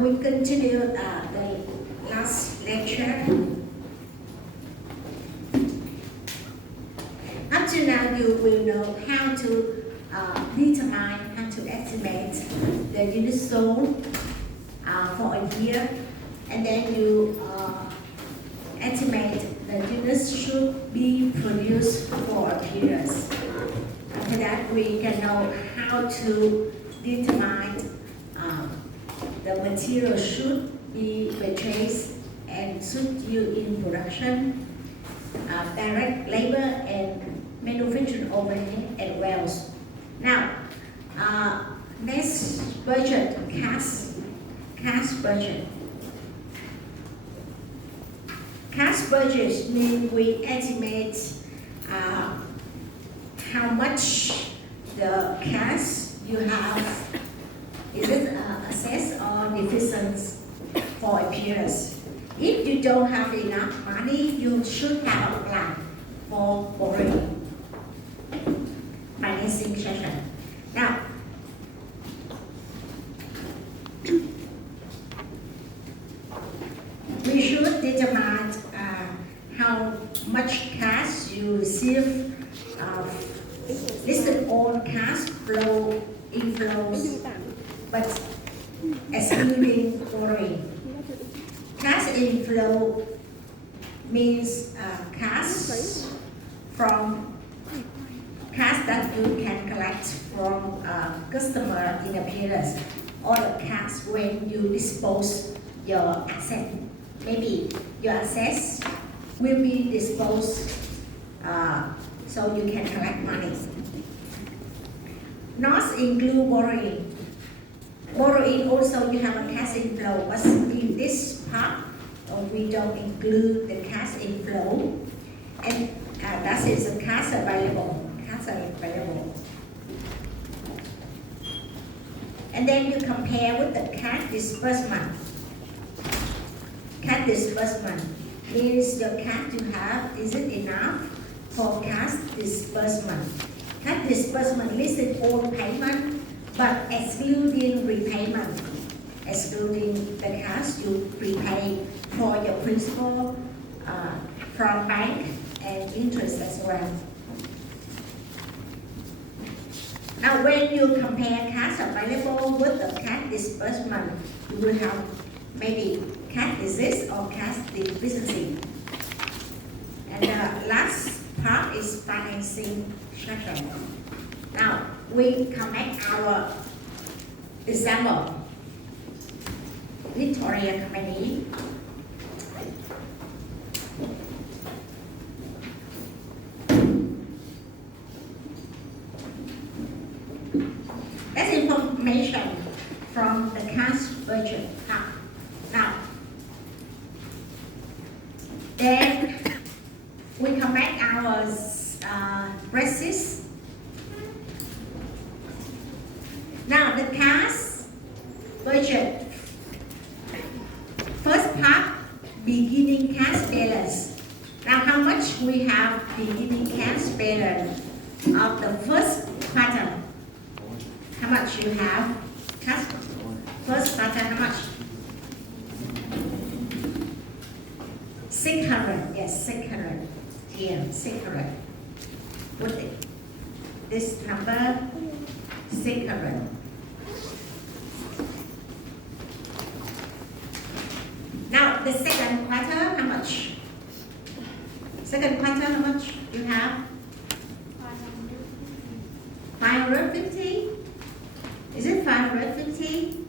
we continue the last lecture. Up to now, you will know how to determine, how to estimate the unit sold for a year, and then you estimate the units should be produced for a period. After that, we can know how to determine the material should be purchased and should use in production, direct labor and manufacturing overhead as well. Now, next budget, cash budget. Cash budget means we estimate how much the cash you have, is it assets or deficient for a period. If you don't have enough money, you should have a plan for borrowing, financing session. Now, we should determine how much cash you receive, listed all cash flow inflows, but excluding borrowing. Cash inflow means cash that you can collect from customer in a period, or the cash when you dispose your asset. Maybe your assets will be disposed so you can collect money. Not include borrowing. Borrowing also you have a cash inflow, but in this part we don't include the cash inflow, and that is a cash available. And then you compare with the cash disbursement. Cash disbursement means the cash you have, is it enough for cash disbursement? Cash disbursement listed all payment, but excluding repayment, excluding the cash you prepay for your principal from bank and interest as well. Now, when you compare cash available with the cash disbursement, you will have maybe cash disease or cash deficiency. And the last part is financing section. Now, we connect our example. Victoria Company. That's information from the cash budget. Now, then we connect our receipts. Now the cash budget, first part, beginning cash balance. Now how much we have beginning cash balance of the first quarter? How much you have? Cash first quarter, how much? 600, yes, 600. Here, 600. Put it. This number, 600. Now, the second quarter, how much? Second quarter, how much you have? 550? Is it 550?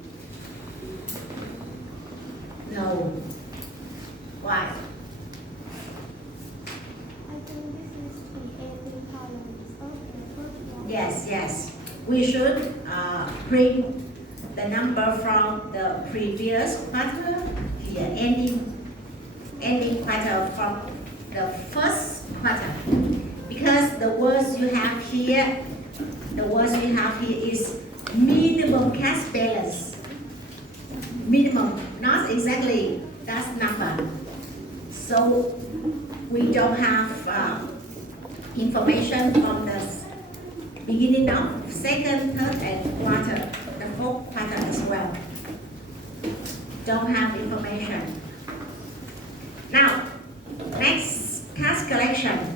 No. Why? Yes. We should bring the number from the previous quarter here, ending quarter from the first quarter. Because the words you have here is minimum cash balance. Minimum, not exactly that number. So we don't have information from the beginning of second, third, and quarter, the fourth quarter as well. don't have information. Now, next, cash collection.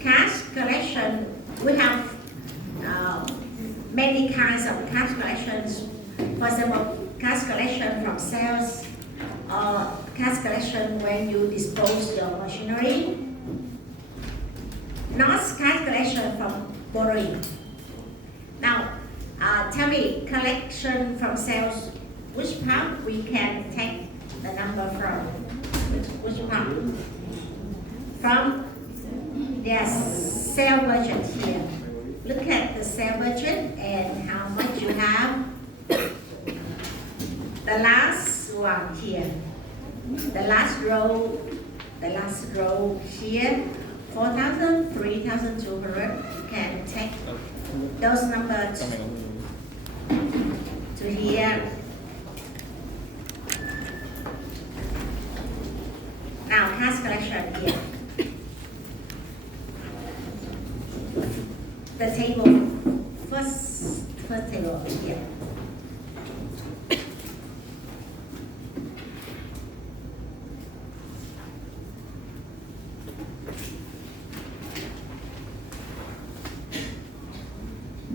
Cash collection, we have many kinds of cash collections. For example, cash collection from sales, or cash collection when you dispose your machinery. Not cash collection from borrowing. Now, tell me, collection from sales, which part we can take the number from? Which part? From, yes, sale budget here. Look at the sale budget and how much you have. The last one here. The last row here. 4,000, 3,200. You can take those numbers to here. Now, cash collection here. The table, first table here.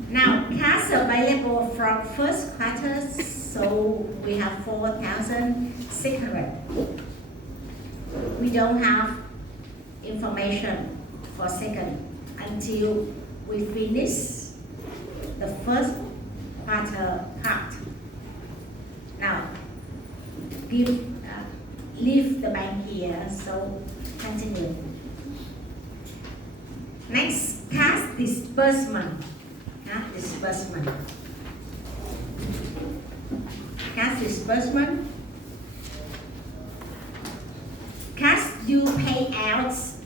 Now, cash available from first quarter, so we have 4,600. We don't have information for second until we finish the first quarter part. Now, leave the bank here, so continue. Next, cash disbursement. Disbursement. Cash disbursement. Cash due payouts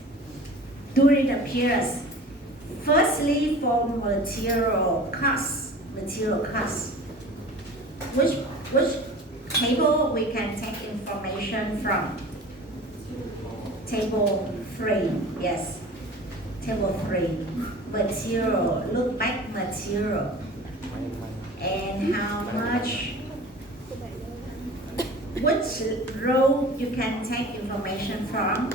during the periods. Firstly, for material costs. Which table we can take information from? Table 3. Yes. Table 3. Material, look back material. And how much, which row you can take information from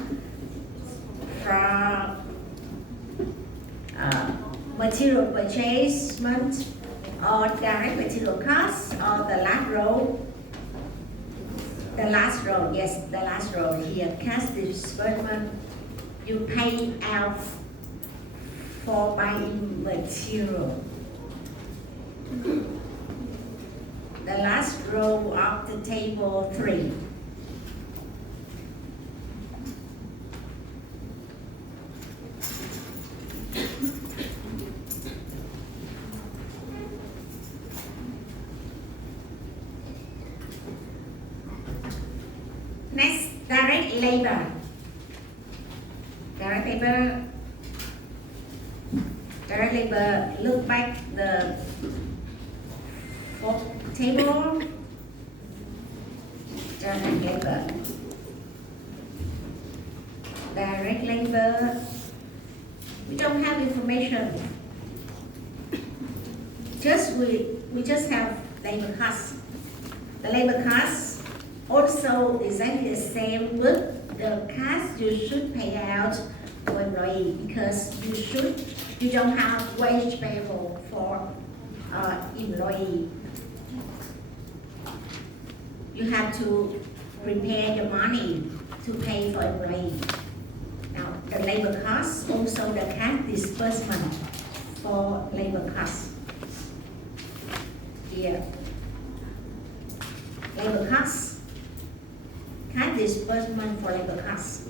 material purchasement or direct material costs, or the last row. The last row, yes, the last row here, cash disbursement, you pay out for buying material. The last row of the table 3. Next, direct labor. Direct labor, look back the fourth table. Direct labor, we don't have information. We just have labor costs. The labor costs also exactly the same with the cost you should pay out for employee, because you don't have wage payable for employee. You have to prepare the money to pay for employee. Now, the labor costs, also the cash disbursement for labor costs. Here, labor costs, cash disbursement for labor costs.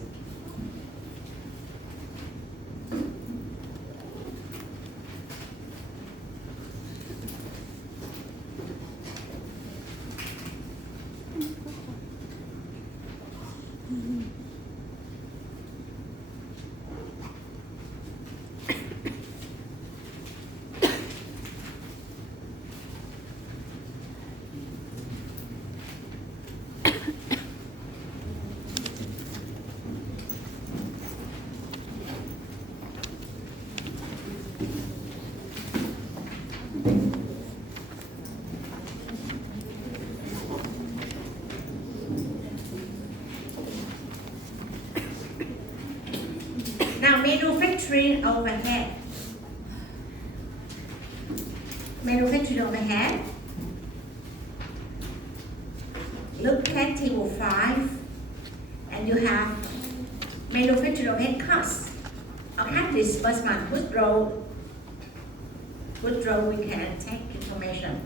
overhead. Manufacturing overhead. Look at table 5, and you have manufacturing overhead costs. Okay, disbursement. Which row we can take information?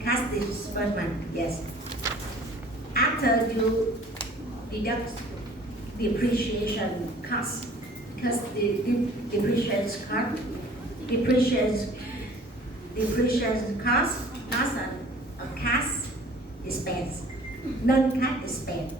Cash disbursement, yes. After you deduct depreciation cost, because the depreciation cost of cash expense, non-cash expense.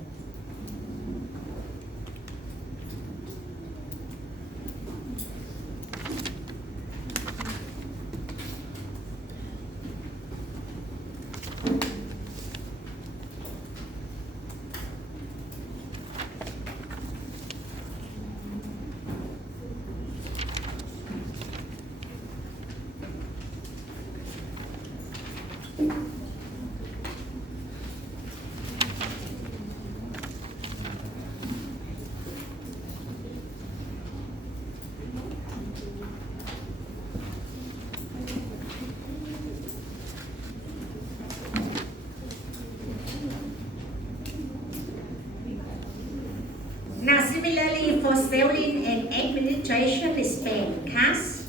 Now, similarly, for selling and administration expense cash,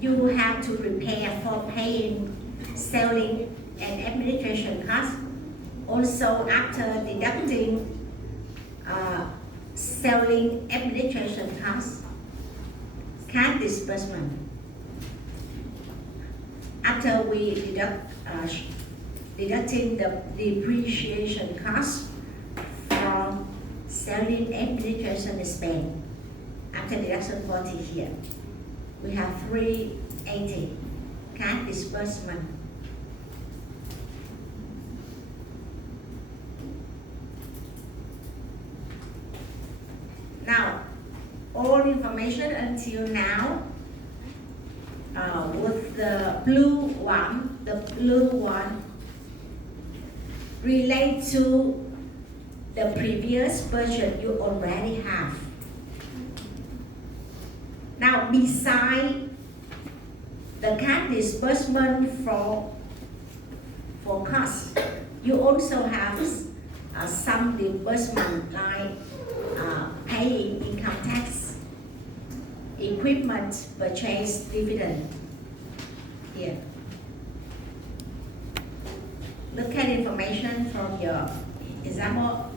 you have to prepare for paying selling and administration costs. Also, after deducting selling administration costs, cash disbursement. After we deducting the depreciation costs from selling administration expense, after deduction 40 here, we have 380 cash disbursement. Now, all information until now with the blue one relate to the previous budget you already have. Now, beside the cash disbursement for costs, you also have some disbursement like paying income tax, equipment purchase, dividend. Here. Look at information from your example.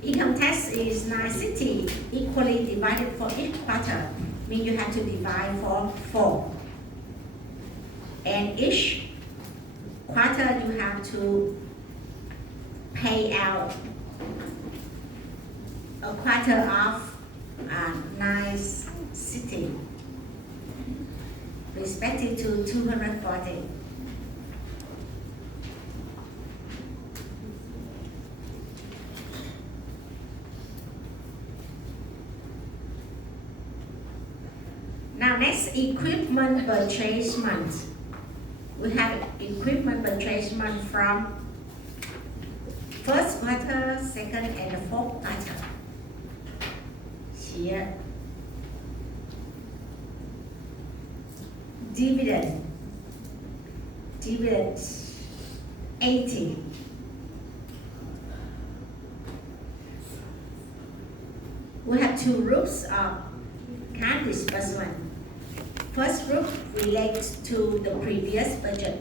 Income tax is 960 equally divided for each quarter, means you have to divide for 4. And each quarter you have to pay out a quarter of 960, respective to 240. Now next, equipment purchasement. We have equipment purchasement from first quarter, second and the fourth quarter. Here. Dividend 80. We have two groups of cash disbursement. First group relates to the previous budget.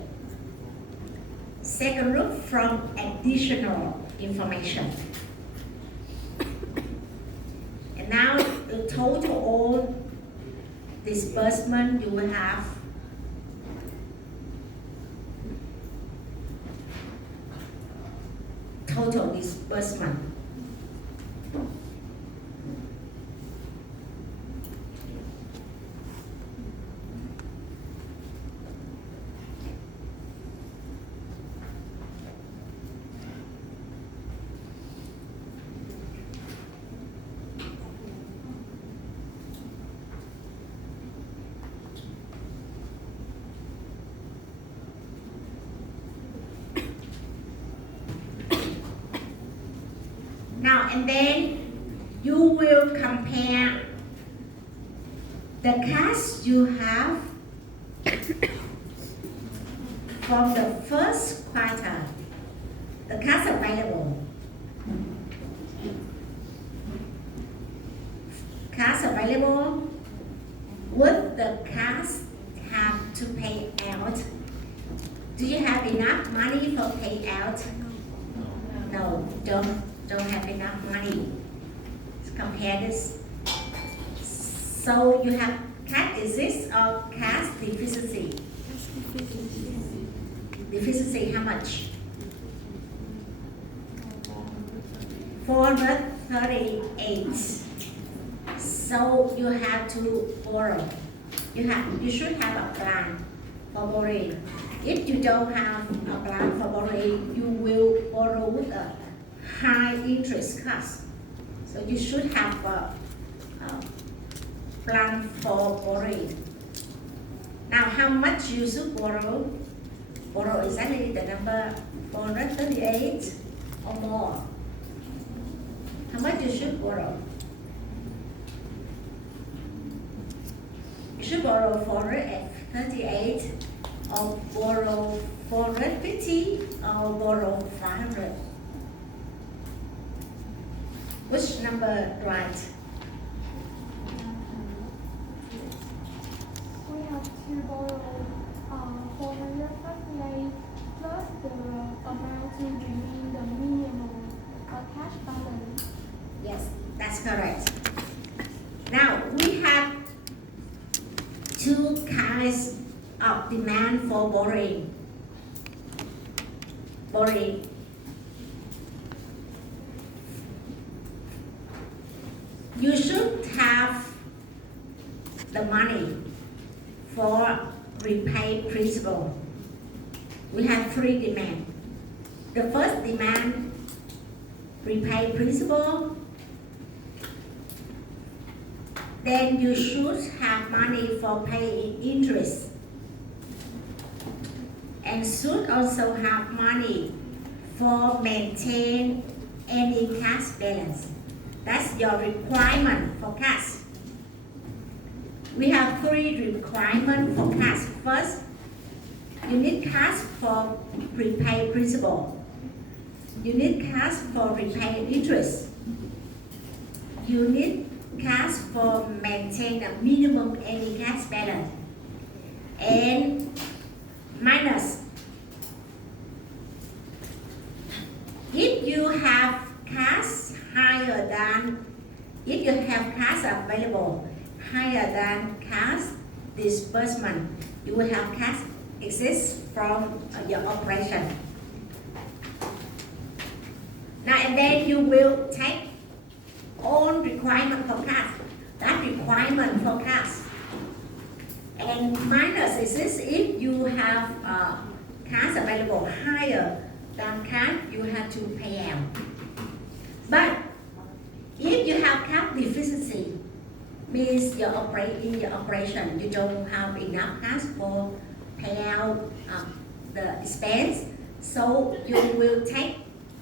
Second group from additional information. And now the total all disbursement you will have total disbursement. Now and then you will compare the cash you have from the first quarter, the cash available. Cash available, would the cash have to pay out? Do you have enough money for payout? No, don't have enough money. Let's compare this. So you have cash exists or cash deficiency? Deficiency how much? 438. So you have to borrow. You should have a plan for borrowing. If you don't have a plan for borrowing, you will borrow with a high interest cost. So you should have a plan for borrowing. Now, how much you should borrow? Borrow exactly the number 438 or more. How much you should borrow? You should borrow 438 or borrow 450 or borrow 500. Which number right? We have to borrow 458 plus the amount to remain the minimum cash balance. Yes, that's correct. Now we have two kinds of demand for borrowing. You should have the money for repay principal. We have three demands. The first demand, repay principal. Then you should have money for paying interest. And should also have money for maintain any cash balance. That's your requirement for cash. We have three requirements for cash. First, you need cash for repay principal. You need cash for repay interest. You need cash for maintain a minimum any cash balance. And minus, if you have cash higher than, if you have cash available higher than cash disbursement, you will have cash excess from your operation. Now and then you will take own requirement for cash, that requirement for cash. And minus exists if you have cash available higher than cash you have to pay out. But if you have cash deficiency, means in your operation you don't have enough cash for pay out the expense, so you will take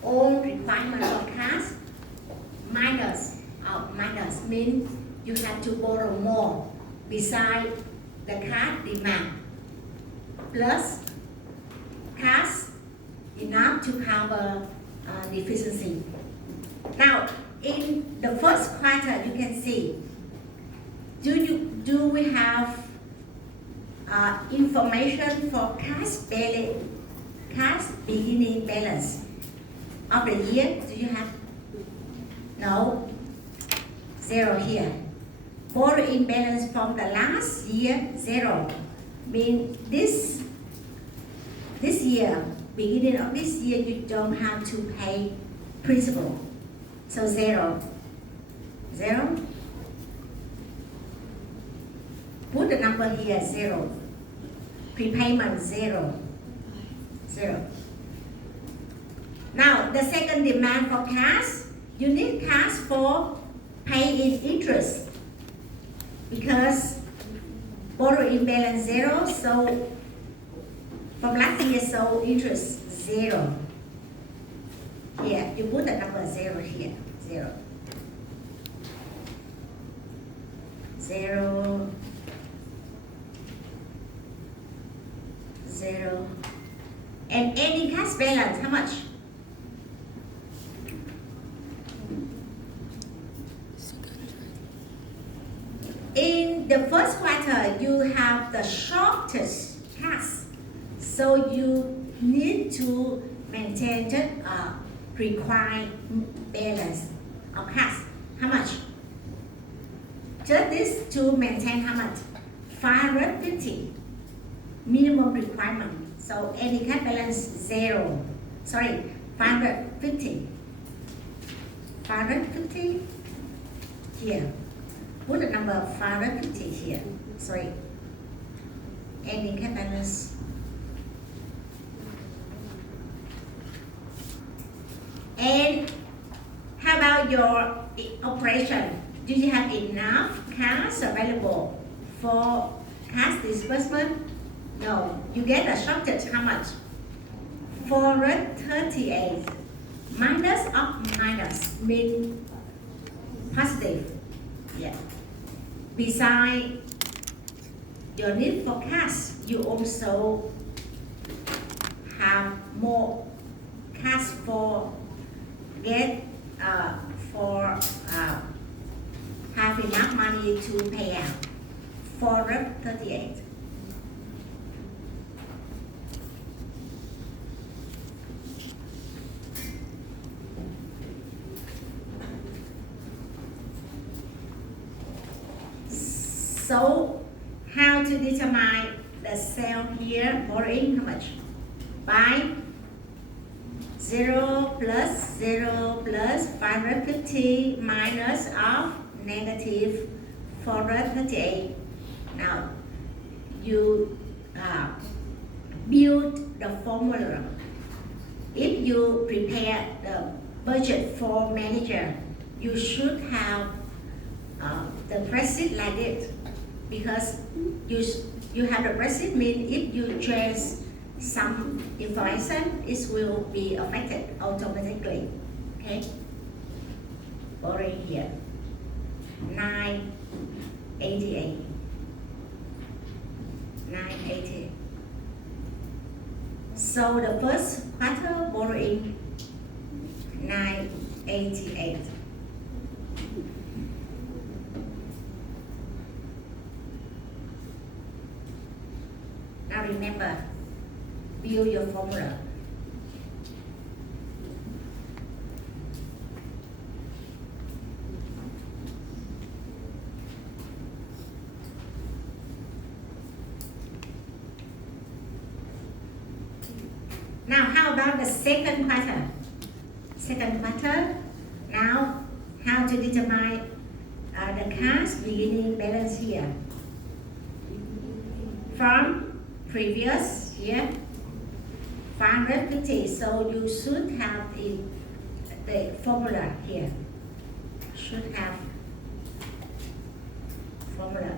own requirement for cash minus means you have to borrow more beside the cash demand plus cash enough to cover deficiency. Now in the first quarter you can see, do we have information for cash beginning balance of the year? Do you have? No, zero here. Borrowing balance from the last year, zero. Mean this year, beginning of this year, you don't have to pay principal. So zero. Zero. Put the number here, zero. Prepayment, zero. Zero. Now, the second demand for cash, you need cash for paying interest. Because borrowing balance zero, so from last year, so interest zero. Here, you put the number zero here, zero. Zero, And any cash balance, how much? In the first quarter, you have the shortest cash, so you need to maintain the required balance of cash. How much? Just this to maintain how much? 550 minimum requirement. So any cash balance 0. Sorry, 550. 550 here. Put the number 550 here. Sorry. Any cash balance. And how about your operation? Do you have enough cash available for cash disbursement? No. You get a shortage how much? 438. Minus of minus mean positive. Yeah. Besides your need for cash, you also have more cash for have enough money to pay out. 438. So, how to determine the sale here? Borrowing how much? By 0 plus 0 plus 550 minus of negative 438. Now, you build the formula. If you prepare the budget for manager, you should have the spreadsheet like it, because you have the spreadsheet mean if you change some information, it will be affected automatically. Okay. Borrowing here 988. 988. So the first quarter borrowing 988. Now remember, build your formula. Now, how about the second quarter? Second quarter. Now, how to determine the cash beginning balance here? From previous year, 550. So you should have the formula here. Should have formula.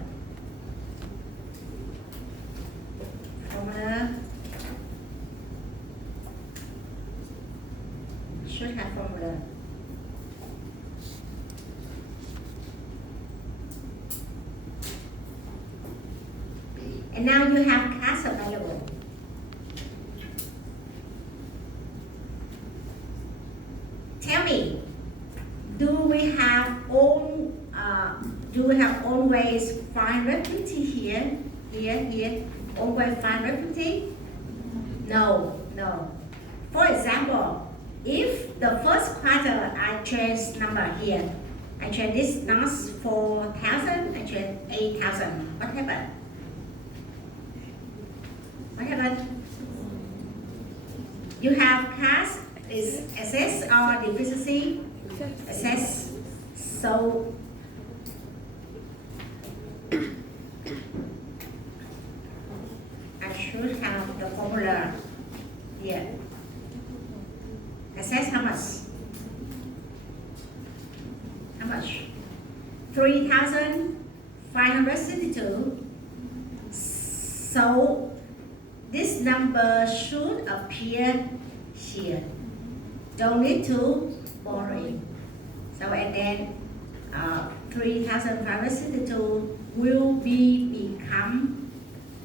Should have formula. And now you have cash available. Tell me, do we have always 550 here? Always 550? No. For example, if the first quarter I change number here, I change this not 4,000, I change 8,000. What happened? You have cash is assets or deficiency? Assets. So I should have the formula here. Assets how much? 3,562. So this number should appear here. Don't need to borrow. So and then 3,562 will become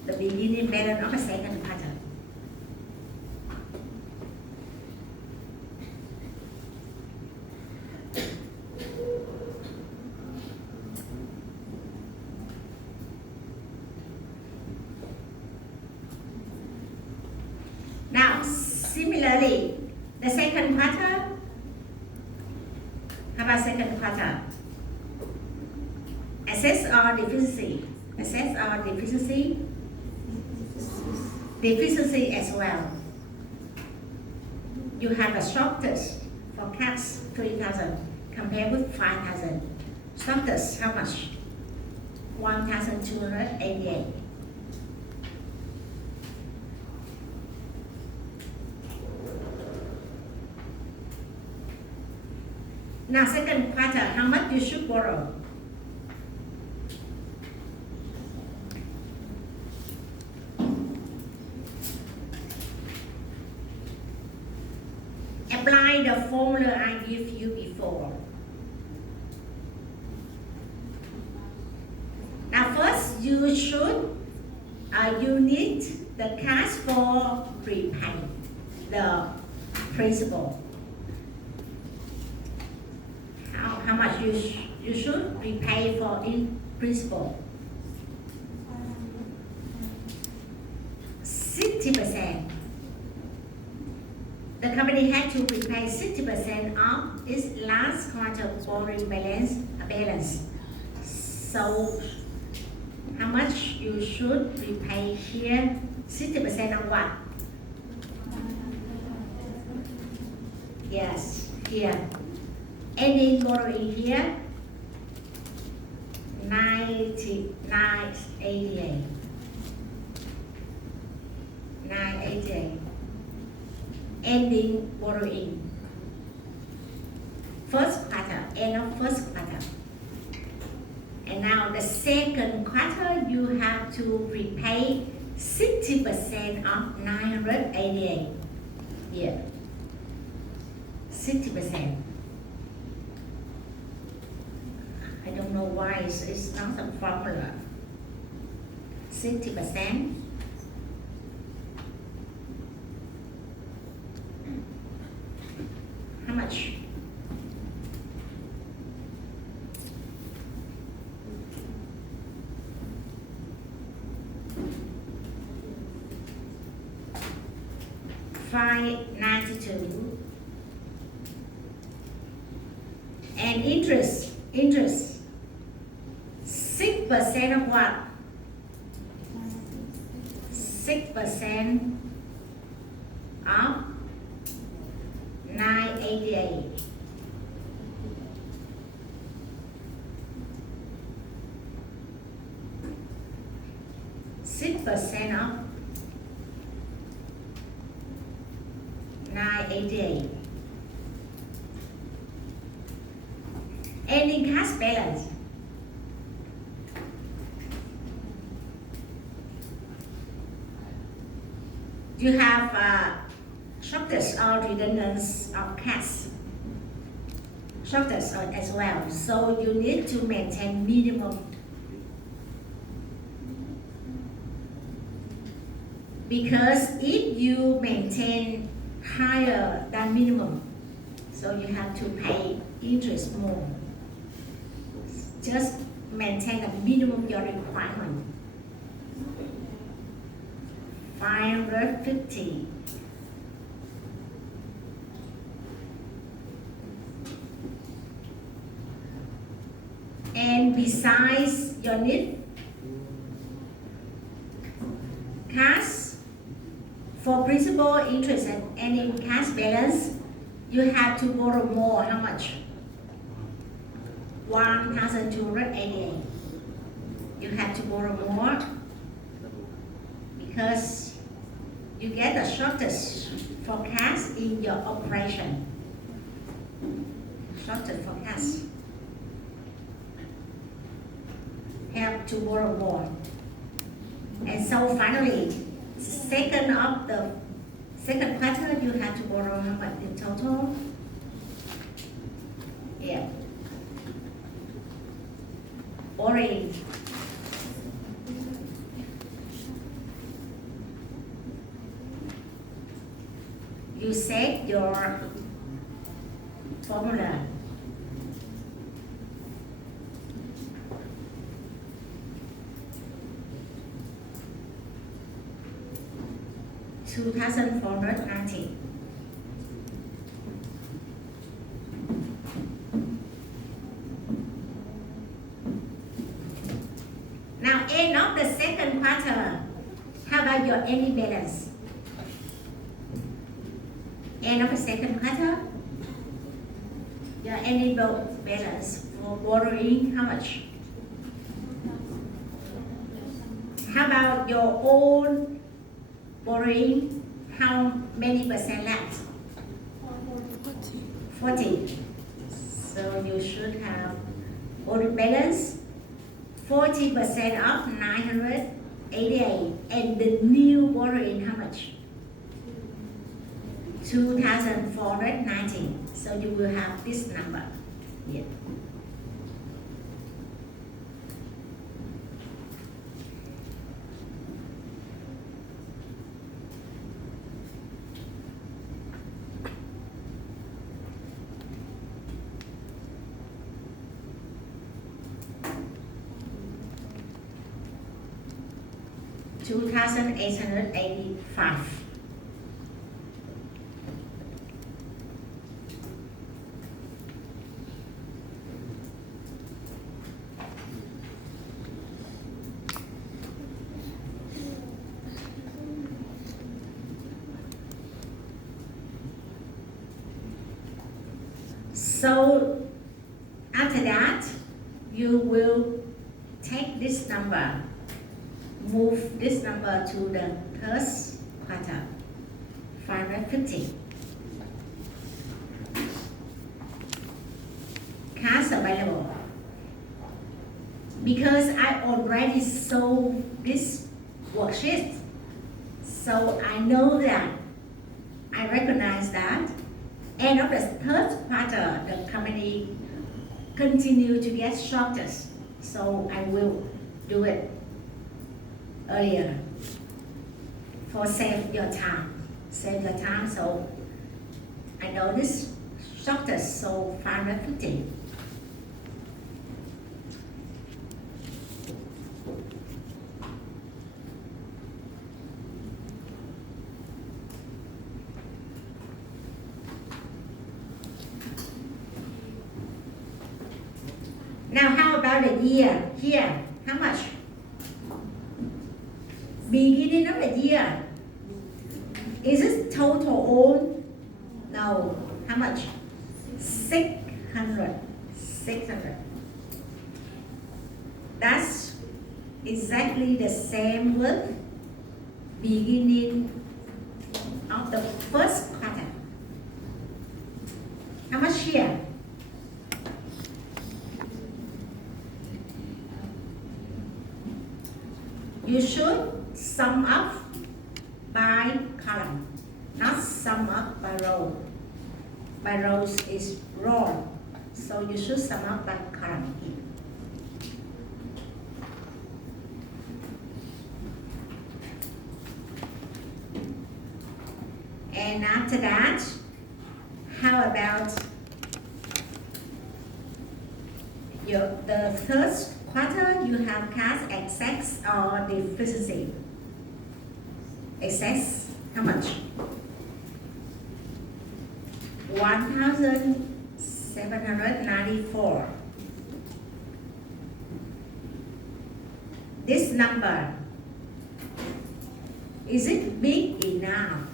the beginning balance of the second quarter. Now, similarly, the second quarter. How about second quarter? Assets or deficiency? Assets or deficiency? Deficiency as well. You have a shortage for cash 3,000 compared with 5,000. Shortage how much? 1,288. Now second quarter, how much you should borrow? Apply the formula I give you before. Now first you need the cash for repaying the principal. How much you should repay for in principal? 60%. The company had to repay 60% of its last quarter borrowing balance. So, how much you should repay here? 60% of what? Yes, here. Ending borrowing here, 988. 988. Ending borrowing. First quarter, end of first quarter. And now the second quarter, you have to repay 60% of 988. Here. 60%. I don't know why it's not a formula. 60%. How much? $592. And interest 6% of what? 6% of 988. Six percent of 988. Ending cash balance. You have shortage or redundance of cash. Shortage as well. So you need to maintain minimum. Because if you maintain higher than minimum, so you have to pay interest more. Just maintain the minimum your requirement. 550. And besides your need, cash for principal, interest, and any cash balance, you have to borrow more. How much? 1,288. You have to borrow more because you get a shortage for cash in your operation. Shortage for cash. Have to borrow more. And so finally, second quarter, you have to borrow how much in total? Yeah. Borrowing. You set your formula. 2,490. Now, end of the second quarter, how about your ending balance? End of the second quarter, your ending balance for borrowing, how much? How about your own borrowing? How many percent left? 40. So you should have own balance 40% of 988, and the new borrowing how much? 2,490. So you will have this number here. $2,885. So after that, you will take this number, move this number to the first quarter, 550. Cash available. Because I already sold this worksheet, so I know that, I recognize that end of the third quarter, the company continue to get shortage, so I will do it earlier for save your time. So I know this shortage, so 550. Now how about the year? Here, how much? Beginning of the year. Is it total own? No. How much? 600. 600. That's exactly the same with beginning of the first quarter. How much here? You should sum up by column, not sum up by row. By rows is wrong, so you should sum up by column here. And after that, how about the third quarter? You have cash excess or deficiency. Excess, how much? 1,794. This number, is it big enough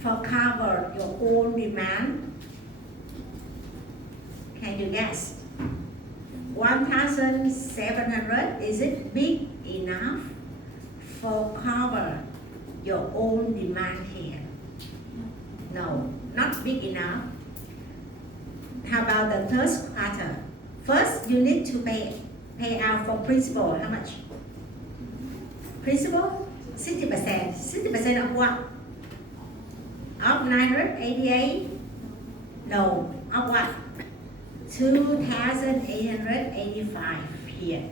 for cover your own demand? Can you guess? 1,700, is it big enough for cover your own demand here? No, not big enough. How about the first quarter? First, you need to pay out for principal. How much? Principal? 60%. 60% of what? Of 988? No. Of what? 2,885 here.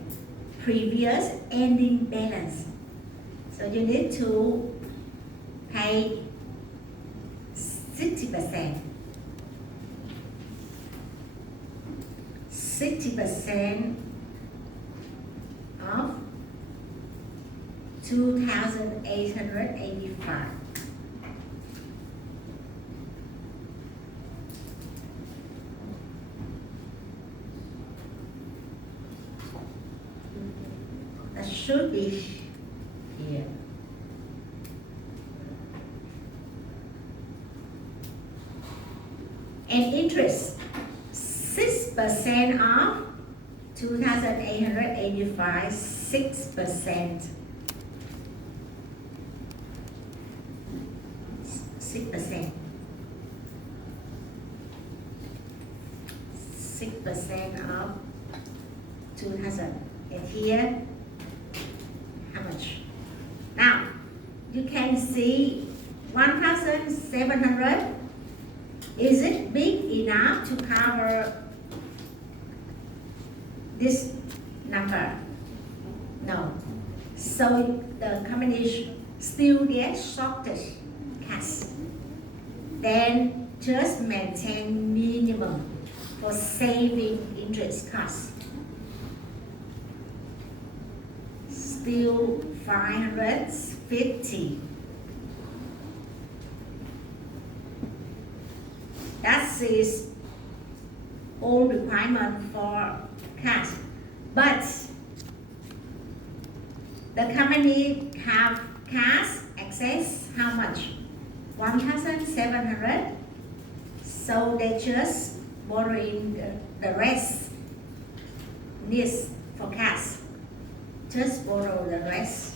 Previous ending balance. So you need to pay 60%. 60% of 2,885. should be here. And interest, 6% of 2,885, 6%. 6%. 6% of 2,000. And here, how much? Now, you can see 1,700. Is it big enough to cover this number? No. So the company still gets shorted cash. Then just maintain minimum for saving interest costs. Still 550. That is all requirement for cash. But the company have cash access how much? 1,700. So they just borrowing the rest needs for cash. Just borrow the rest.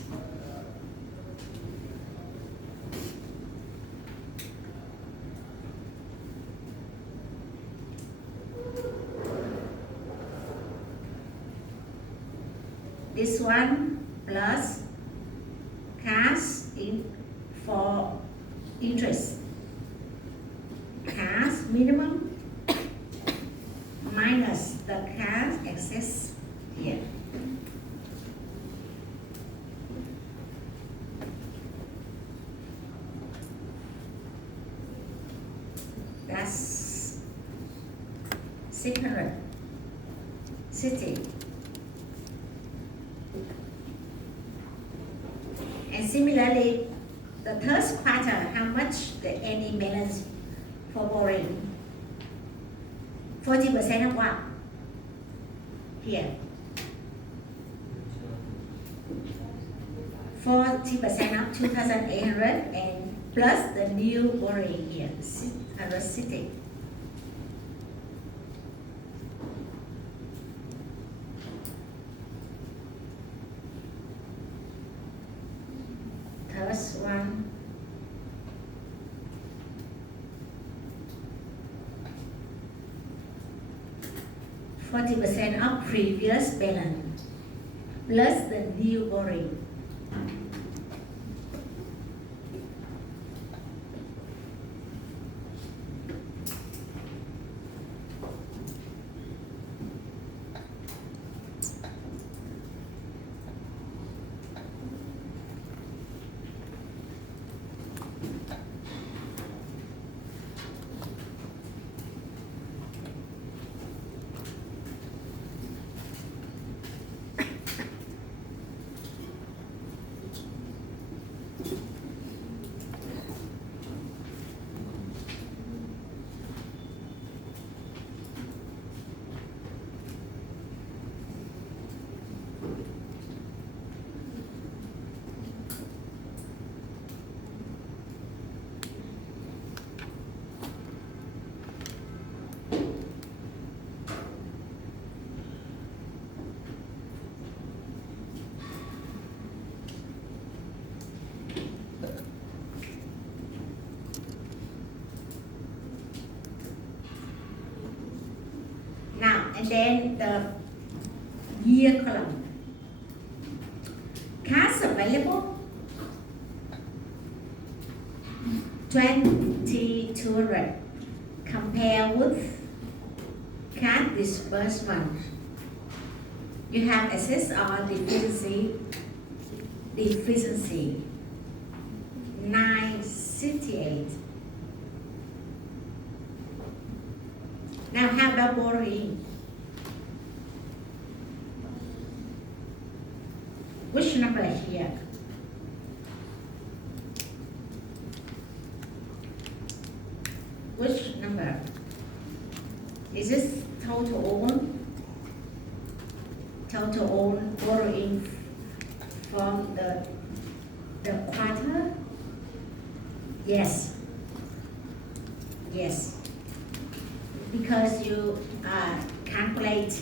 This one plus cash in for interest. Cash minimum minus the cash excess here. That's 660. And similarly, the third quarter, how much the any balance for borrowing? 40% of what? Here. 40% of 2,800 and plus the new borrowing here, 660. First one. %40 of previous balance plus the new borrowing. And then the year column. Cash available 2,200. Compare with cash disbursement. You have access or deficiency. Deficiency 968. Now how about borrowing? Which number here? Which number? Is this total own? Total own borrowing from the quarter? Yes. Yes. Because you calculate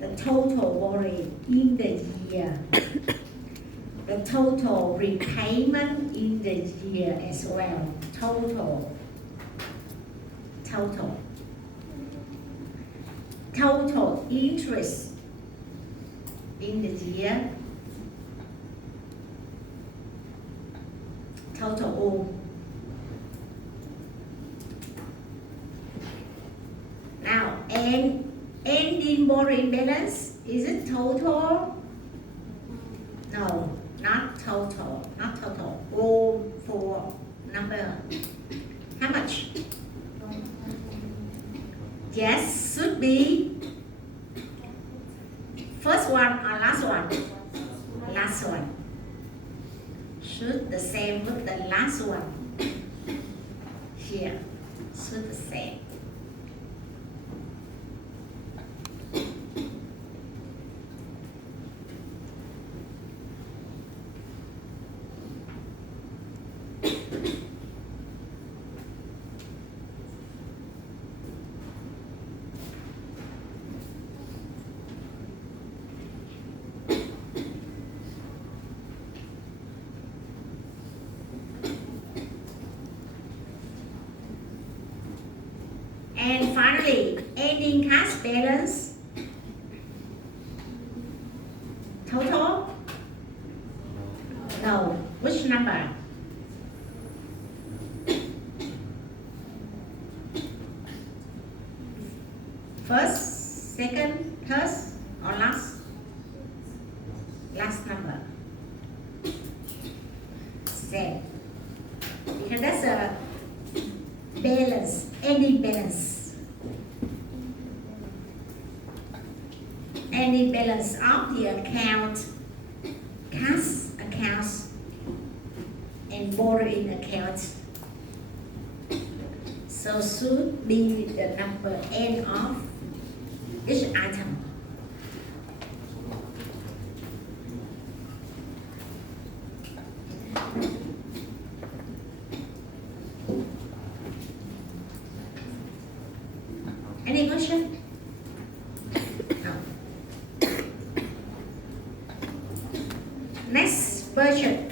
the total borrowing in the year, the total repayment in the year as well. Total interest in the year, total. Now, ending borrowing balance, is it total? No, not total. Room for number. How much? Yes, should be first one or last one? Last one. Should the same with the last one. Here, should the same. And finally, ending cash balance, total? No, which number? First, second, third, or last? Last number. Same. Because that's a balance, ending balance. Ending balance of the account, cash accounts, and borrowing account. So should be the number end of each item. Any question? No. Next version.